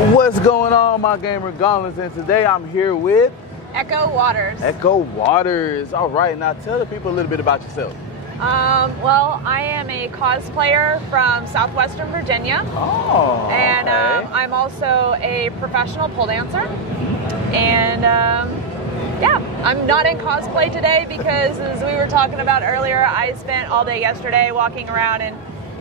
What's going on, my gamer gauntlets? And today I'm here with Echo Waters. Echo Waters. All right, now tell the people a little bit about yourself. Well, I am a cosplayer from Southwestern Virginia. Oh, and okay. I'm also a professional pole dancer. And yeah, I'm not in cosplay today because, as we were talking about earlier, I spent all day yesterday walking around in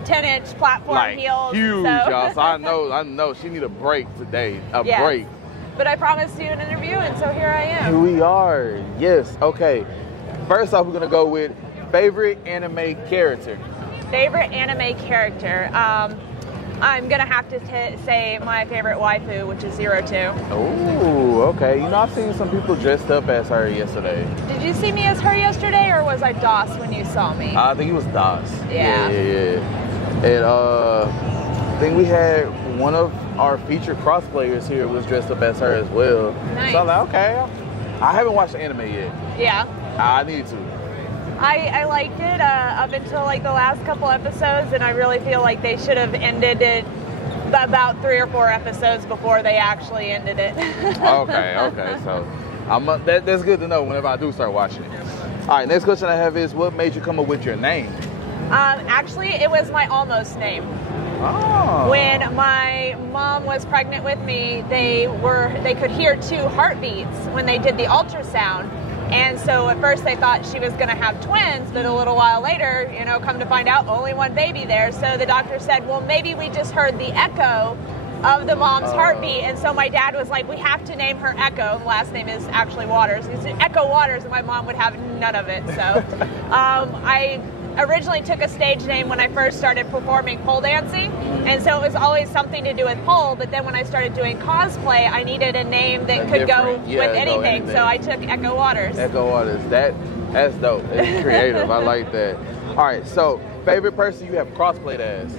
10-inch platform heels. Huge, y'all. So I know she need a break today. Yes. Break. But I promised you an interview, and so here I am. Here we are. Yes. Okay. First off, we're gonna go with favorite anime character. Favorite anime character. I'm gonna have to say my favorite waifu, which is 02. Oh, okay. You know, I've seen some people dressed up as her yesterday. Did you see me as her yesterday, or was I DOS when you saw me? I think it was DOS. Yeah. And I think we had one of our featured cross-players here was dressed up as her as well. Nice. So I'm like, okay. I haven't watched the anime yet. Yeah. I need to. I liked it up until like the last couple episodes, and I really feel like they should have ended it about 3 or 4 episodes before they actually ended it. Okay. So that's good to know whenever I do start watching it. All right, next question I have is, what made you come up with your name? Actually, it was my almost name. Oh. When my mom was pregnant with me, they could hear 2 heartbeats when they did the ultrasound. And so at first they thought she was going to have twins, but a little while later, you know, come to find out, only one baby there. So the doctor said, well, maybe we just heard the echo of the mom's heartbeat. And so my dad was like, we have to name her Echo. The last name is actually Waters. He said Echo Waters, and my mom would have none of it. So I originally took a stage name when I first started performing pole dancing, and so it was always something to do with pole, but then when I started doing cosplay, I needed a name that could go with anything, so I took Echo Waters. Echo Waters. That's dope. It's creative. I like that. All right, so favorite person you have cosplayed as?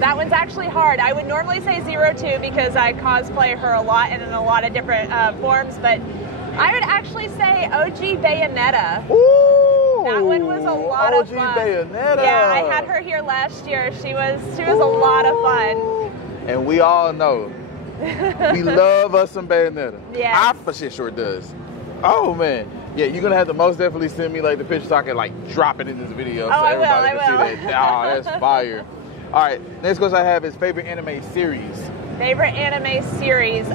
That one's actually hard. I would normally say 02 because I cosplay her a lot and in a lot of different forms, but I would actually say OG Bayonetta. Ooh, that one was a lot of fun. OG Bayonetta. Yeah, I had her here last year. She was a lot of fun. And we all know we love us some Bayonetta. Yeah. I for sure does. Oh man. Yeah, you're gonna have to most definitely send me like the picture so I can like drop it in this video so everybody can see that. Oh, that's fire. All right, next question I have is favorite anime series. Favorite anime series.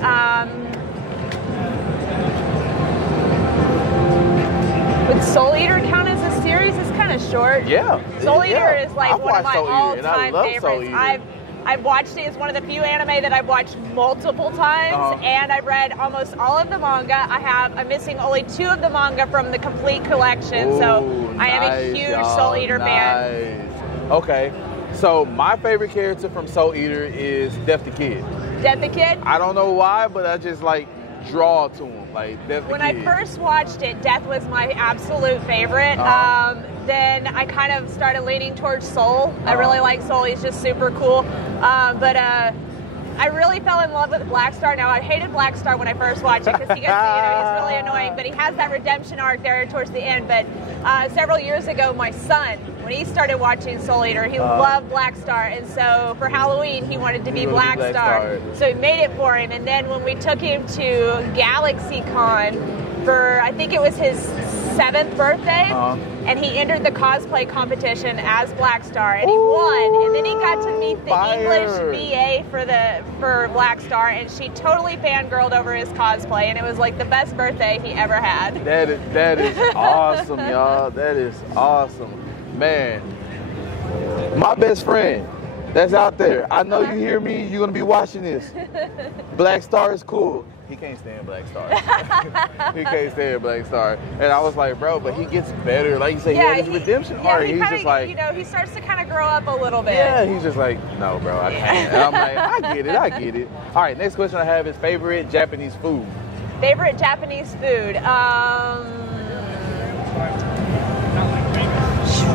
Would Soul Eater count as a series? It's kind of short. Yeah. Soul Eater is like one of my all-time favorites. I've watched it. It's one of the few anime that I've watched multiple times, and I've read almost all of the manga. I'm missing only 2 of the manga from the complete collection, so I am a huge Soul Eater fan. Okay, so my favorite character from Soul Eater is Death the Kid. Death the Kid? I don't know why, but I just like draw to him, like Death the Kid. When I first watched it, Death was my absolute favorite. Then I kind of started leaning towards Soul. I really like Soul. He's just super cool. But I really fell in love with Black Star. Now, I hated Black Star when I first watched it because he gets, he's really annoying, but he has that redemption arc there towards the end. But several years ago, my son, when he started watching Soul Eater, he loved Black Star, and so for Halloween, he wanted to be Black Star. So he made it for him, and then when we took him to GalaxyCon for, I think it was his 7th birthday, and he entered the cosplay competition as Black Star, and he won, and then he got to meet the English VA for Black Star, and she totally fangirled over his cosplay, and it was like the best birthday he ever had. That is awesome, y'all. That is awesome. Man, my best friend that's out there, I know you hear me, you're going to be watching this. Black Star is cool. He can't stand Black Star. He can't stand Black Star. And I was like, bro, but he gets better. Like you say, he has his redemption arc. He's just like, he starts to kind of grow up a little bit. Yeah, he's just like, no, bro, I can't. And I'm like, I get it. All right, next question I have is favorite Japanese food. Favorite Japanese food?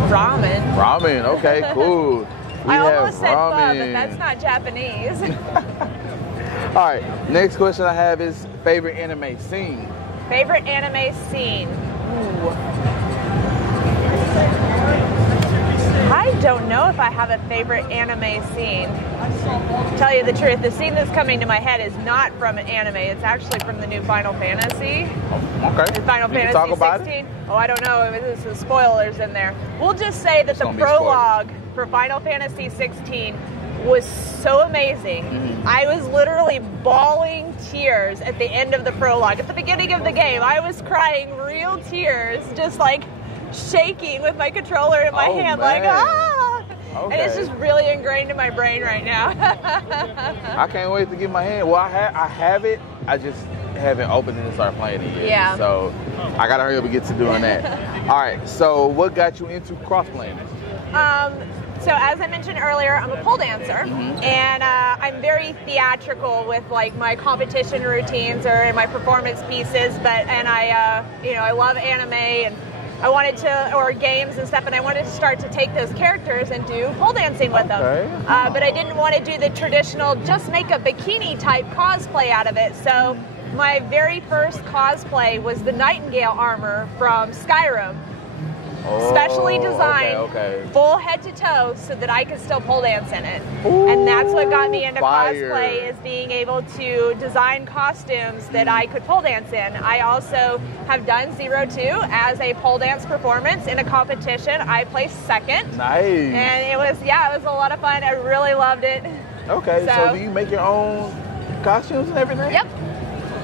Ramen. Ramen, okay, cool. I almost said pho, but that's not Japanese. All right, next question I have is favorite anime scene. Favorite anime scene? Ooh. I I don't know if I have a favorite anime scene. To tell you the truth, the scene that's coming to my head is not from an anime. It's actually from the new Final Fantasy. Okay. Final Fantasy talk about 16. Oh, I don't know. There's some spoilers in there. We'll just say that the prologue for Final Fantasy 16 was so amazing. I was literally bawling tears at the end of the prologue. At the beginning of the game, I was crying real tears, just like shaking with my controller in my hand, man. like, ah! Okay. And it's just really ingrained in my brain right now. I can't wait to get my hand. Well, I have it. I just haven't opened it and started playing it yet. Yeah. So I gotta hurry up and get to doing that. All right. So what got you into cross-playing? So as I mentioned earlier, I'm a pole dancer, and I'm very theatrical with like my competition routines or in my performance pieces. I love anime and I wanted to, or games and stuff, and I wanted to start to take those characters and do pole dancing with them. But I didn't want to do the traditional, just make a bikini type cosplay out of it. So my very first cosplay was the Nightingale armor from Skyrim. Specially designed, full head to toe, so that I could still pole dance in it. Ooh, and that's what got me into cosplay, is being able to design costumes that I could pole dance in. I also have done 0-2 as a pole dance performance in a competition. I placed second. Nice. And it was a lot of fun. I really loved it. Okay, so do you make your own costumes and everything? Yep.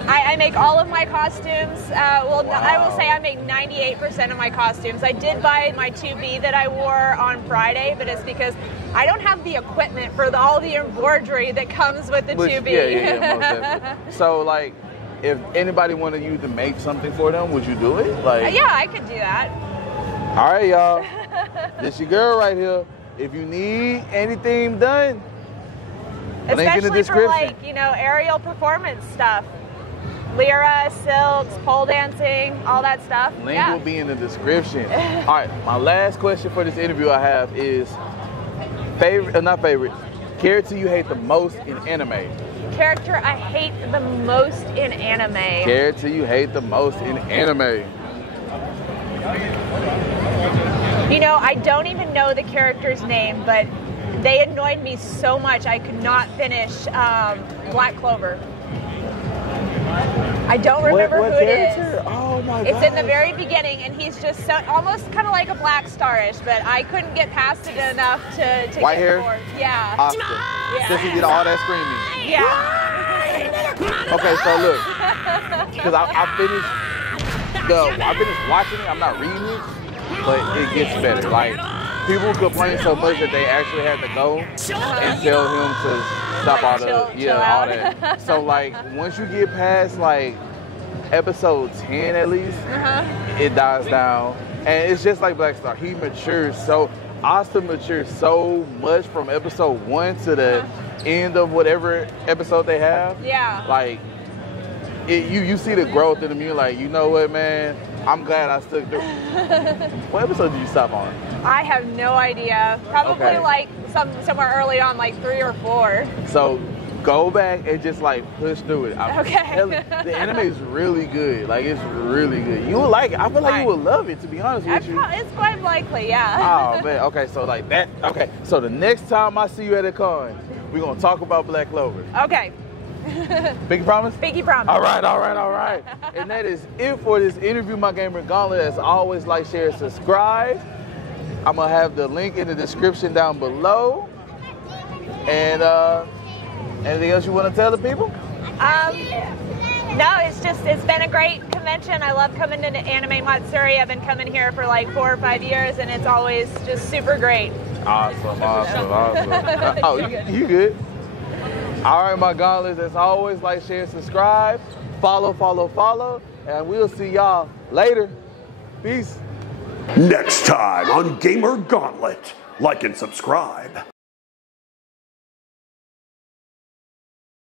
I make all of my costumes. Wow. I will say I make 98% of my costumes. I did buy my 2B that I wore on Friday, but it's because I don't have the equipment for all the embroidery that comes with the 2B. Yeah, most definitely. So, like, if anybody wanted you to make something for them, would you do it? Like, yeah, I could do that. All right, y'all. This your girl right here. If you need anything done, link in the description. For like, aerial performance stuff. Lyra, silks, pole dancing, all that stuff. Link will be in the description. All right, my last question for this interview I have is character you hate the most in anime. Character I hate the most in anime. Character you hate the most in anime. I don't even know the character's name, but they annoyed me so much I could not finish Black Clover. I don't remember who it is. Oh my god. It's in the very beginning, and he's just almost kind of like a Black Star-ish, but I couldn't get past it enough to White get hair? bored. Yeah. Oscar. Yeah. Just to get all that screaming. Yeah. Okay, so look, because I finished watching it. I'm not reading it, but it gets better. Like, people complain so much that they actually had to go and tell him to stop all all that. So like, once you get past like episode 10 at least, it dies down, and it's just like Black Star. He matures Austin matures so much from episode 1 to the end of whatever episode they have. Yeah. Like, you see the growth in him. You're like, you know what, man? I'm glad I stuck through. What episode did you stop on? I have no idea. Probably like somewhere early on, like 3 or 4. So go back and just like push through it. Okay. The anime is really good. Like, it's really good. You will like it. I feel like you would love it, to be honest with you. It's quite likely, yeah. Oh man. Okay, so like that. Okay, so the next time I see you at a con, we're gonna talk about Black Clover. Okay. Pinky promise? Pinky promise. All right. And that is it for this interview, my Gamer Gauntlet. As always, like, share, subscribe. I'm going to have the link in the description down below. And anything else you want to tell the people? No, it's been a great convention. I love coming to Anime Matsuri. I've been coming here for like 4 or 5 years, and it's always just super great. Awesome. Oh, you good. All right, my gauntlets, as always, like, share, subscribe, follow, and we'll see y'all later. Peace. Next time on Gamer Gauntlet, like and subscribe.